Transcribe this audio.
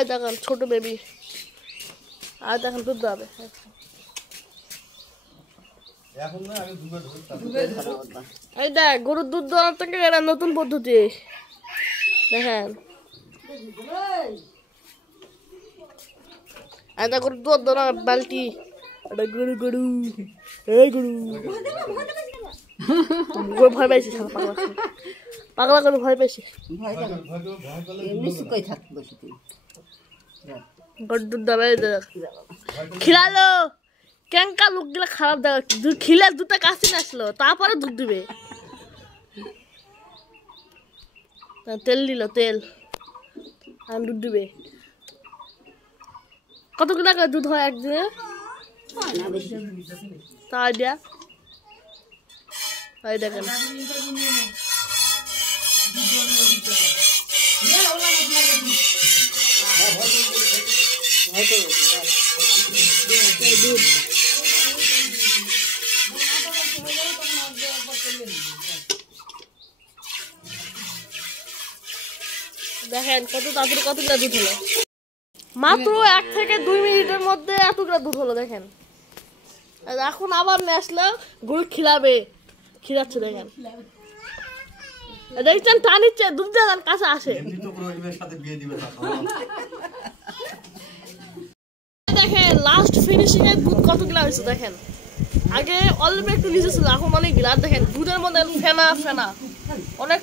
I দেখেন ছোট baby, আর দেখেন দুধ দেবে এই দেখ গরুর দুধ দেওয়ার থেকে এটা নতুন পদ্ধতি দেখেন। এটা গরুর দুধ দেওয়া বালতি, এটা গরু গরু এই গরু ভয় পাইছে, পাগলা করে ভয় পাইছে। দুধ দেবে খিলালো কেঙ্কা লোক গুলা খারাপ দেখা, খিলে দুটা কাছে আসলো তারপরে দুধ দিবে। তেল দিল, তেল আর দুধ দিবে। কত টাকা দুধ হয় একদিনে? তাই দিয়া তাই দেখেন দেখেন কত তাড়াতাড়ি কতগুলো দুধ হলো, মাত্র 1 থেকে 2 মিনিটের মধ্যে এতগুলো দুধ হলো দেখেন। এখন আবার নিয়ে আসলো গরু খিলাবে, খিলাচ্ছে দেখেন, দেখছেন টানিচ্ছে দুধ দেওয়ার কাছে আসে। দেখেন লাস্ট ফিনিশিং এর দুধ কতগুলো হয়েছে দেখেন, আগে অল্প একটু নিচে ছিল এখন অনেক গিলা। দেখেন দুধের মধ্যে ফেনা ফেনা অনেক।